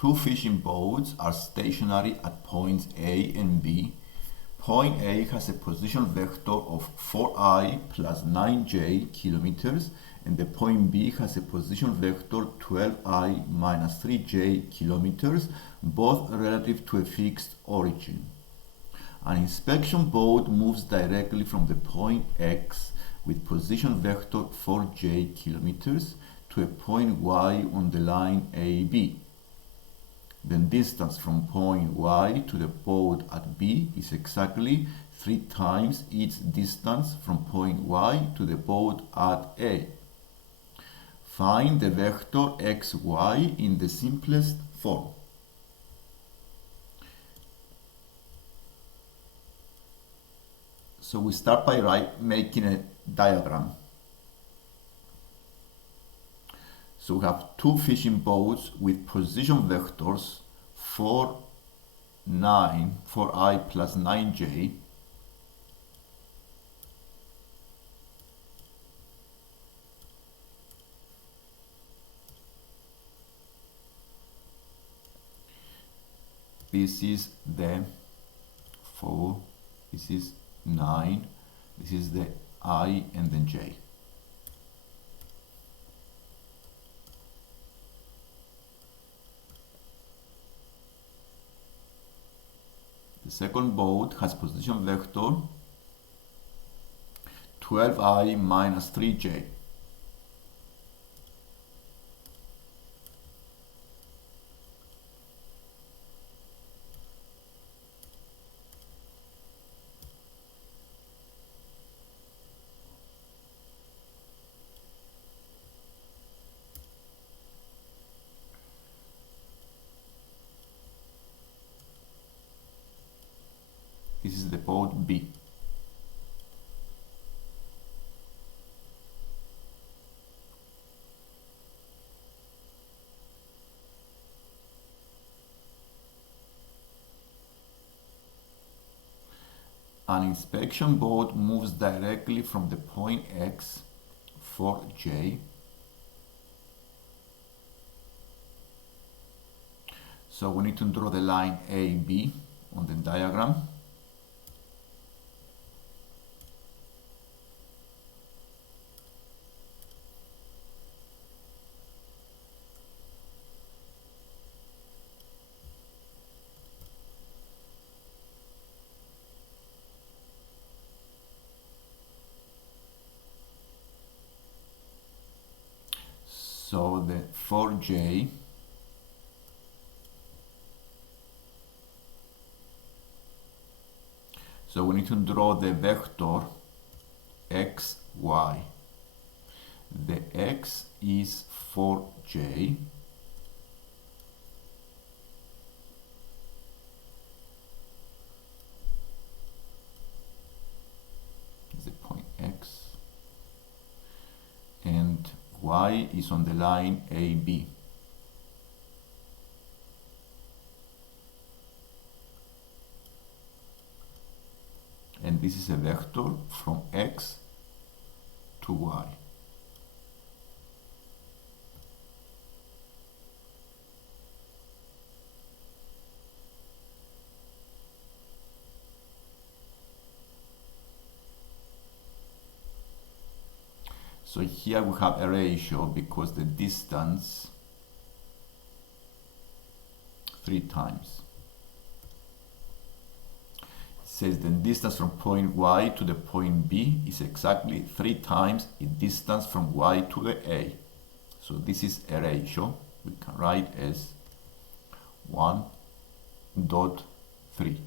Two fishing boats are stationary at points A and B. Point A has a position vector of 4i plus 9j kilometers, and the point B has a position vector 12i minus 3j kilometers, both relative to a fixed origin. An inspection boat moves directly from the point X with position vector 4j kilometers to a point Y on the line AB. The distance from point Y to the boat at B is exactly 3 times its distance from point Y to the boat at A. Find the vector xy in the simplest form. So we start by making a diagram. So we have two fishing boats with position vectors 4i plus 9j. This is the 4, this is 9, this is the I and then j. The second boat has position vector 12i minus 3j. This is the boat B. An inspection boat moves directly from the point X, 4j, so we need to draw the line AB on the diagram. So the 4j so we need to draw the vector x, y. The x is 4j. Is the point x. And y is on the line AB. And this is a vector from x to y. So here we have a ratio because the distance 3 times. It says the distance from point Y to the point B is exactly 3 times the distance from Y to the A. So this is a ratio we can write as 1.3.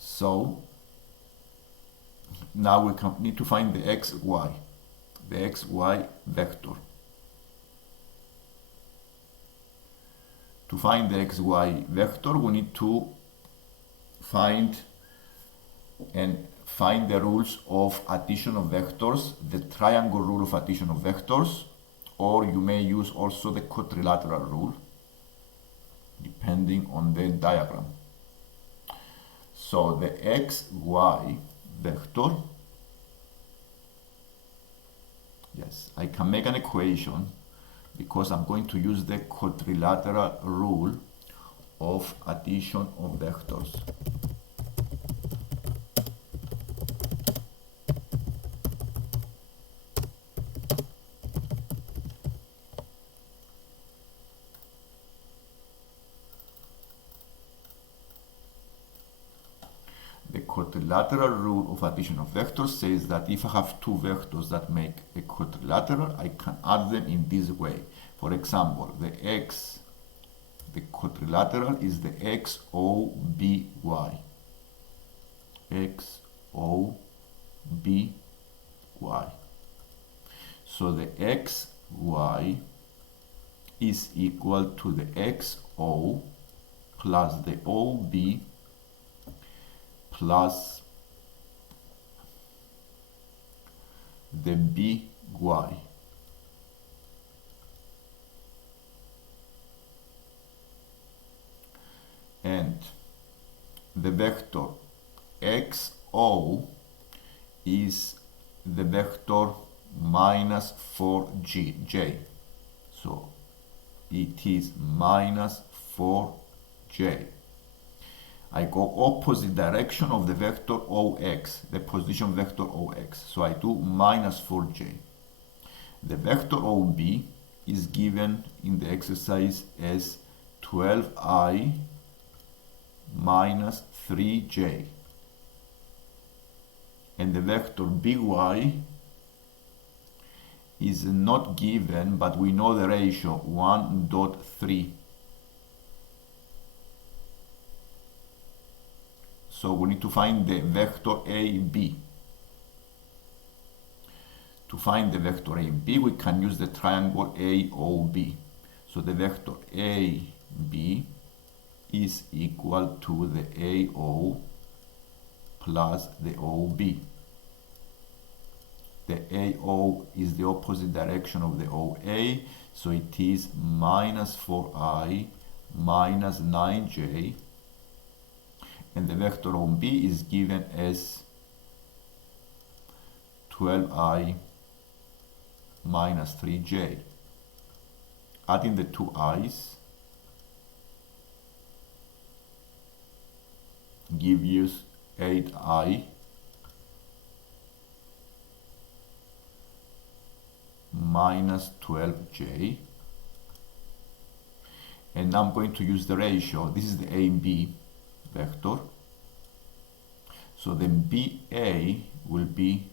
So now we need to find the xy, the xy vector. To find the xy vector, we need to find and find the rules of addition of vectors, the triangle rule of addition of vectors, or you may use also the quadrilateral rule, depending on the diagram. So the xy vector, yes, I can make an equation because I'm going to use the quadrilateral rule of addition of vectors. The quadrilateral rule of addition of vectors says that if I have two vectors that make a quadrilateral, I can add them in this way. For example, the quadrilateral is the XOBY. XOBY. So the XY is equal to the XO plus the OB plus the BY. And the vector XO is the vector minus 4j. So it is minus 4j. I go opposite direction of the vector OX, the position vector OX. So I do minus 4j. The vector OB is given in the exercise as 12i minus 3j. And the vector BY is not given, but we know the ratio 1.3. So we need to find the vector AB. To find the vector AB, we can use the triangle AOB. So the vector AB is equal to the AO plus the OB. The AO is the opposite direction of the OA, so it is minus 4i minus 9j, and the vector OB is given as 12i minus 3j. Adding the two i's give you 8i minus 12j, and now I'm going to use the ratio. This is the A and B vector, so then BA will be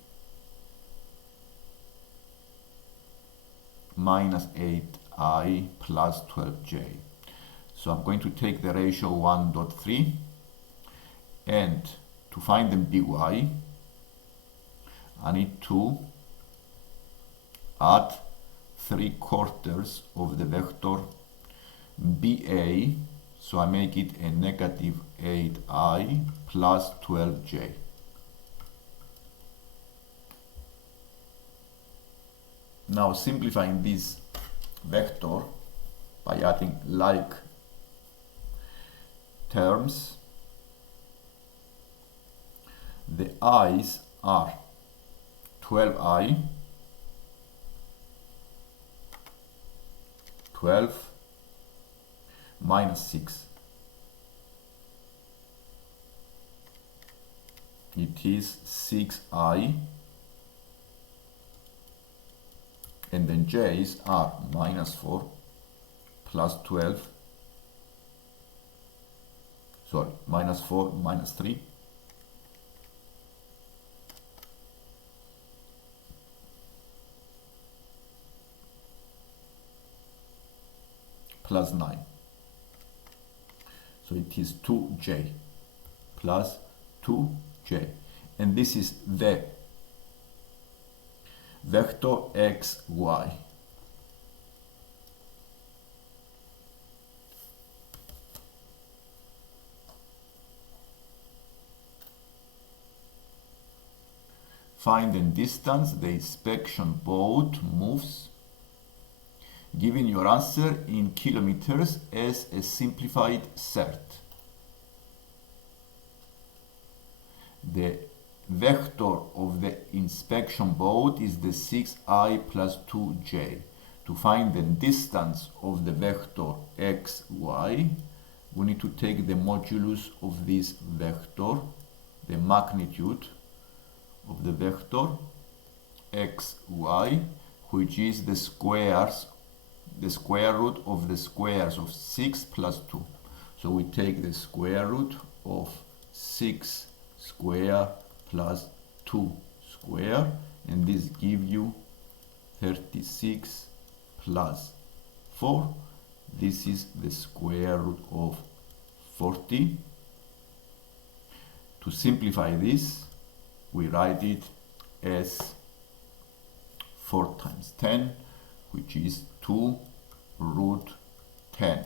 minus 8i plus 12j. So I'm going to take the ratio 1.3, and to find the BY I need to add 3/4 of the vector BA, so I make it a negative 8i plus 12j. Now simplifying this vector by adding like terms, the i's are 12i, 12 minus 6. It is 6i, and then j's are minus 4 plus 12, sorry, minus 4 minus 3 plus 9. So it is 2j plus 2j, and this is the vector xy. Find the distance the inspection boat moves, giving your answer in kilometers as a simplified set. The vector of the inspection boat is the 6i plus 2j. To find the distance of the vector x, y, we need to take the modulus of this vector, the magnitude of the vector x, y, which is the square root of the squares of 6 plus 2. So we take the square root of 6 square plus 2 square, and this gives you 36 plus 4. This is the square root of 40. To simplify this, we write it as 4 times 10, which is 2 root 10.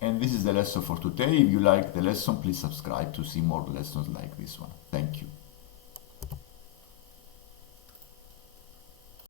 And this is the lesson for today. If you like the lesson, please subscribe to see more lessons like this one. Thank you.